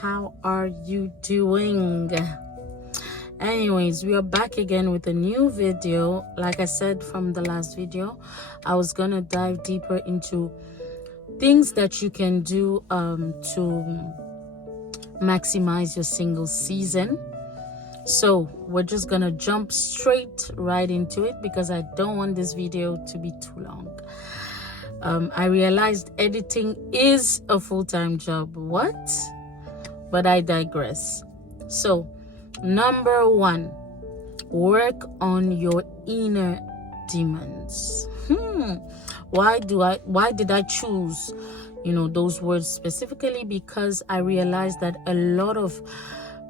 how are you doing? Anyways, we are back again with a new video. Like I said from the last video, I was gonna dive deeper into things that you can do to maximize your single season. So we're just gonna jump straight right into it because I don't want this video to be too long. I realized editing is a full-time job. What? But I digress. So number 1, work on your inner demons. Why did I choose those words specifically? Because I realized that a lot of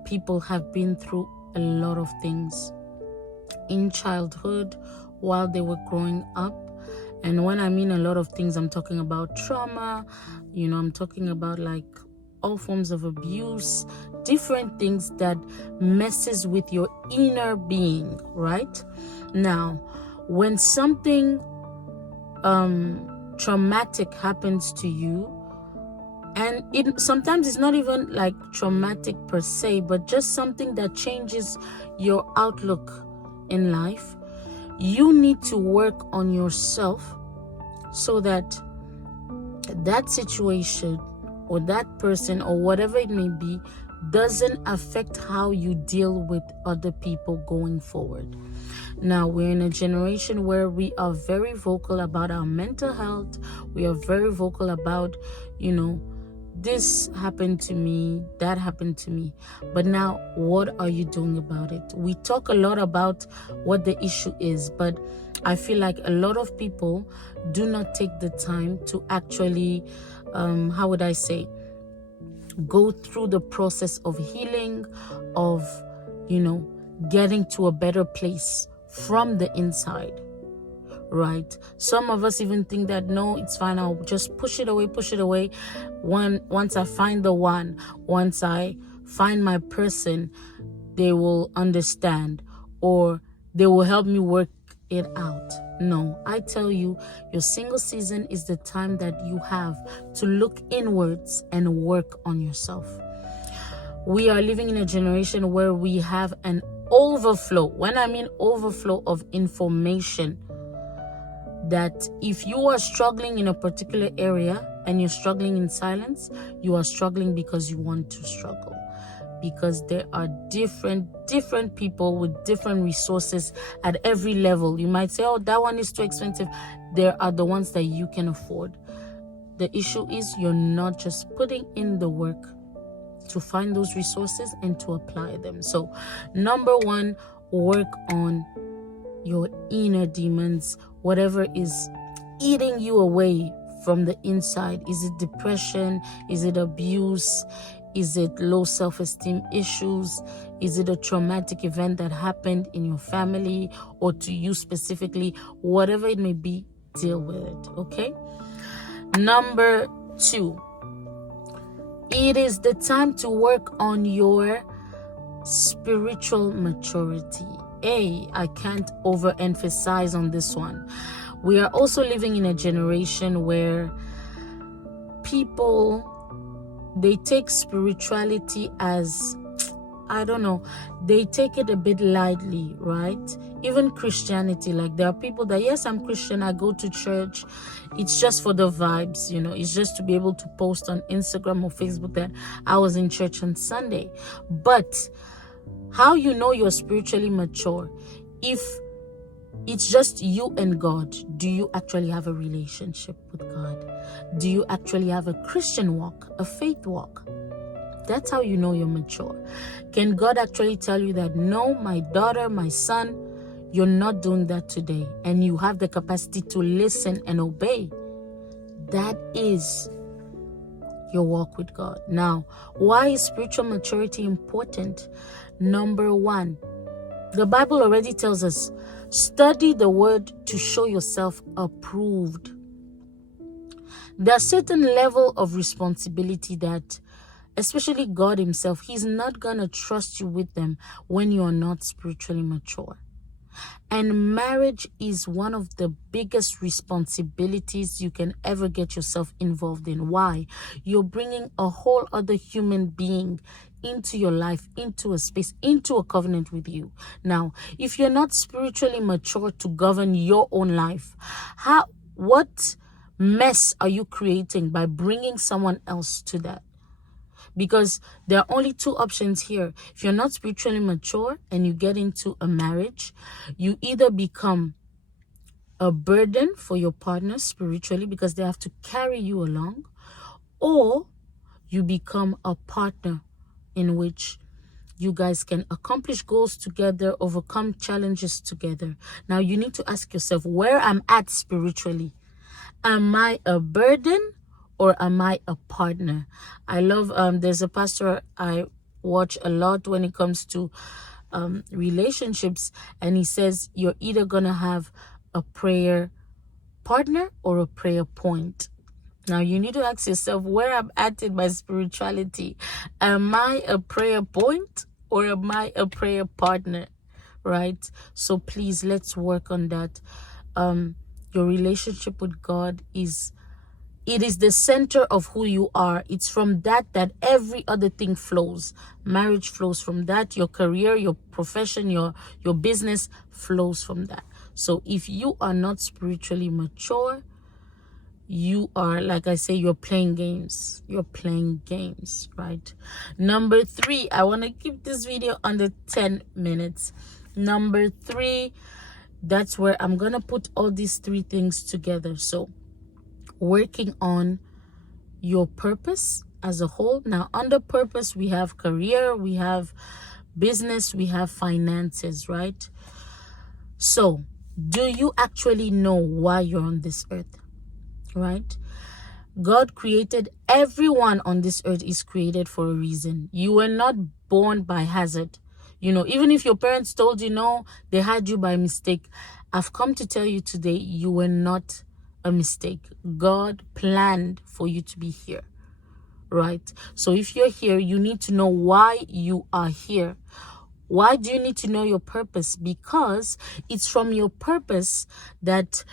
people have been through a lot of things in childhood while they were growing up. And when I mean a lot of things, I'm talking about trauma, I'm talking about like all forms of abuse, different things that messes with your inner being, right? Now, when something traumatic happens to you, and sometimes it's not even like traumatic per se, but just something that changes your outlook in life, you need to work on yourself so that that situation or that person or whatever it may be doesn't affect how you deal with other people going forward. Now, we're in a generation where we are very vocal about our mental health. We are very vocal about, this happened to me, that happened to me. But now, what are you doing about it? We talk a lot about what the issue is, but I feel like a lot of people do not take the time to actually, go through the process of healing, of, getting to a better place from the inside. Right? Some of us even think that, no, it's fine, I'll just push it away. Once I find the one, once I find my person, they will understand or they will help me work it out. No, I tell you, your single season is the time that you have to look inwards and work on yourself. We are living in a generation where we have an overflow. When I mean overflow of information, that if you are struggling in a particular area and you're struggling in silence, you are struggling because you want to struggle. Because there are different people with different resources at every level. You might say, oh, that one is too expensive. There are the ones that you can afford. The issue is you're not just putting in the work to find those resources and to apply them. So number 1, work on your inner demons, whatever is eating you away from the inside. Is it depression? Is it abuse? Is it low self-esteem issues? Is it a traumatic event that happened in your family or to you specifically? Whatever it may be, deal with it, okay? Number 2, it is the time to work on your spiritual maturity. I can't overemphasize on this one. We are also living in a generation where people, they take spirituality as, they take it a bit lightly, right? Even Christianity, like there are people that, yes, I'm Christian, I go to church, it's just for the vibes, it's just to be able to post on Instagram or Facebook that I was in church on Sunday. But how you know you're spiritually mature? If it's just you and God, do you actually have a relationship with God? Do you actually have a Christian walk, a faith walk? That's how you know you're mature. Can God actually tell you that, no, my daughter, my son, you're not doing that today, and you have the capacity to listen and obey? That is your walk with God. Now, why is spiritual maturity important? Number 1, the Bible already tells us, study the word to show yourself approved. There's a certain level of responsibility that, especially God himself, he's not going to trust you with them when you are not spiritually mature. And marriage is one of the biggest responsibilities you can ever get yourself involved in. Why? You're bringing a whole other human being into your life, into a space, into a covenant with you. Now, if you're not spiritually mature to govern your own life, what mess are you creating by bringing someone else to that? Because there are only two options here. If you're not spiritually mature and you get into a marriage, you either become a burden for your partner spiritually because they have to carry you along, or you become a partner in which you guys can accomplish goals together, overcome challenges together. Now you need to ask yourself where I'm at spiritually. Am I a burden or am I a partner? I love, there's a pastor I watch a lot when it comes to relationships, and he says you're either going to have a prayer partner or a prayer point. Now you need to ask yourself where I'm at in my spirituality. Am I a prayer point or am I a prayer partner? Right? So please, let's work on that. Your relationship with God is the center of who you are. It's from that every other thing flows. Marriage flows from that. Your career, your profession, your business flows from that. So if you are not spiritually mature, you are, like I say, you're playing games. You're playing games, right? Number 3, I want to keep this video under 10 minutes. Number 3, that's where I'm going to put all these 3 things together. So working on your purpose as a whole. Now, under purpose, we have career, we have business, we have finances, right? So, do you actually know why you're on this earth, right? God created everyone on this earth is created for a reason. You were not born by hazard. You know, even if your parents told you no, they had you by mistake. I've come to tell you today, you were not a mistake. God planned for you to be here, right? So if you're here, you need to know why you are here. Why do you need to know your purpose? Because it's from your purpose that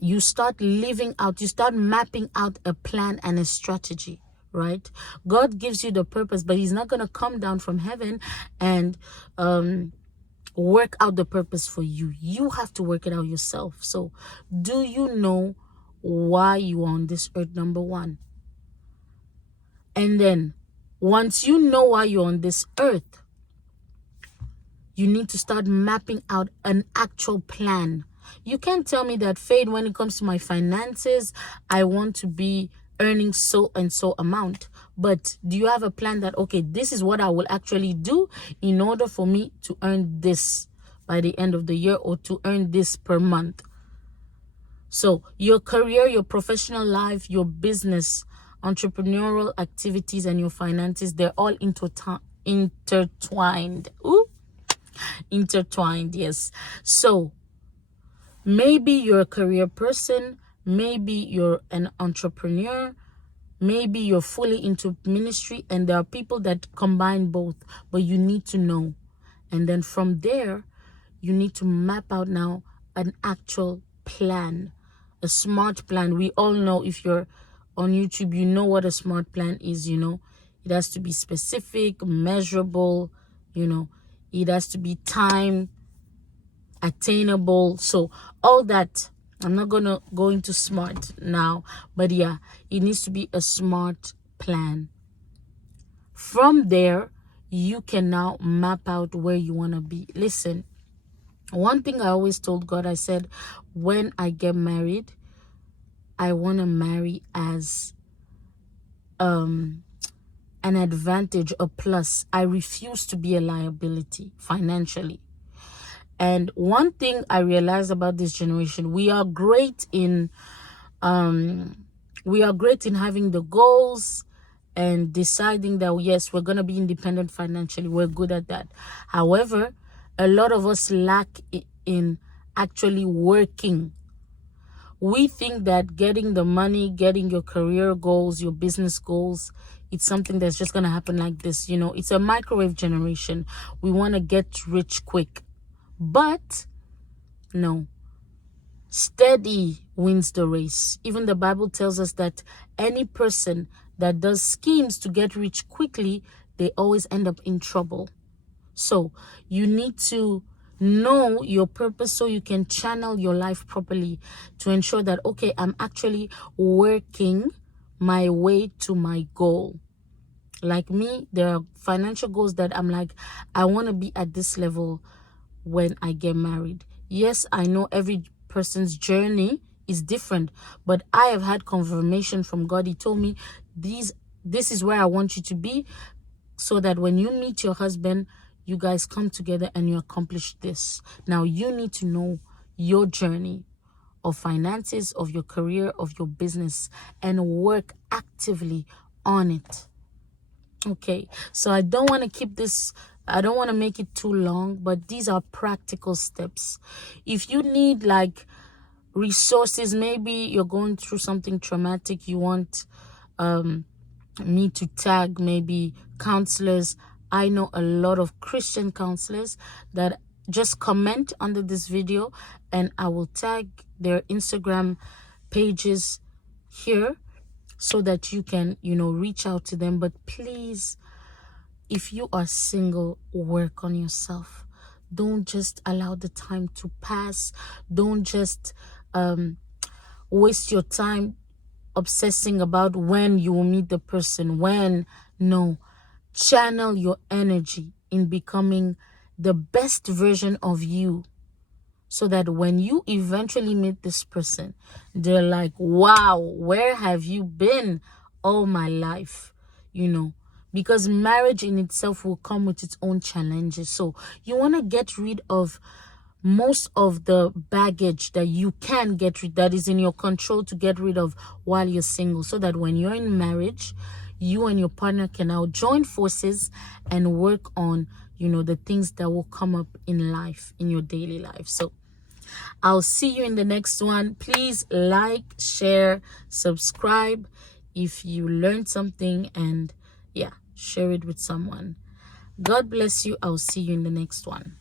you start living out, you start mapping out a plan and a strategy, right? God gives you the purpose, but he's not going to come down from heaven and work out the purpose for you. You have to work it out yourself. So do you know why you are on this earth? Number 1. And then once you know why you're on this earth, you need to start mapping out an actual plan. You can't tell me that, Fade, when it comes to my finances, I want to be earning so and so amount. But do you have a plan that, okay, this is what I will actually do in order for me to earn this by the end of the year, or to earn this per month? So your career, your professional life, your business, entrepreneurial activities, and your finances, they're all intertwined. Ooh, intertwined, yes. So maybe you're a career person, maybe you're an entrepreneur, maybe you're fully into ministry, and there are people that combine both, but you need to know. And then from there, you need to map out now an actual plan, a smart plan. We all know, if you're on YouTube, you know what a smart plan is, you know. It has to be specific, measurable, you know. It has to be time attainable. So all that, I'm not gonna go into smart now, but yeah, it needs to be a smart plan. From there, you can now map out where you want to be. Listen, one thing I always told God, I said, when I get married, I want to marry as an advantage, a plus. I refuse to be a liability financially. And one thing I realized about this generation, we are great in having the goals and deciding that, yes, we're going to be independent financially. We're good at that. However, a lot of us lack in actually working. We think that getting the money, getting your career goals, your business goals, it's something that's just going to happen like this. You know, it's a microwave generation. We want to get rich quick. But no, steady wins the race. Even the Bible tells us that any person that does schemes to get rich quickly, they always end up in trouble. So you need to know your purpose so you can channel your life properly to ensure that, okay, I'm actually working my way to my goal. Like me, there are financial goals that I'm like, I want to be at this level when I get married. Yes, I know every person's journey is different, but I have had confirmation from God. He told me this is where I want you to be, so that when you meet your husband, you guys come together and you accomplish this. Now you need to know your journey of finances, of your career, of your business, and work actively on it. Okay, so I don't want to keep this, I don't want to make it too long, but these are practical steps. If you need like resources, maybe you're going through something traumatic, you want me to tag maybe counselors. I know a lot of Christian counselors that just comment under this video and I will tag their Instagram pages here so that you can, reach out to them. But please, if you are single, work on yourself. Don't just allow the time to pass. Don't just waste your time obsessing about when you will meet the person. No, channel your energy in becoming the best version of you, so that when you eventually meet this person, they're like, wow, where have you been all my life? Because marriage in itself will come with its own challenges. So you want to get rid of most of the baggage that you can get rid, that is in your control to get rid of while you're single, so that when you're in marriage, you and your partner can now join forces and work on, the things that will come up in life, in your daily life. So I'll see you in the next one. Please like, share, subscribe if you learned something, and share it with someone. God bless you. I'll see you in the next one.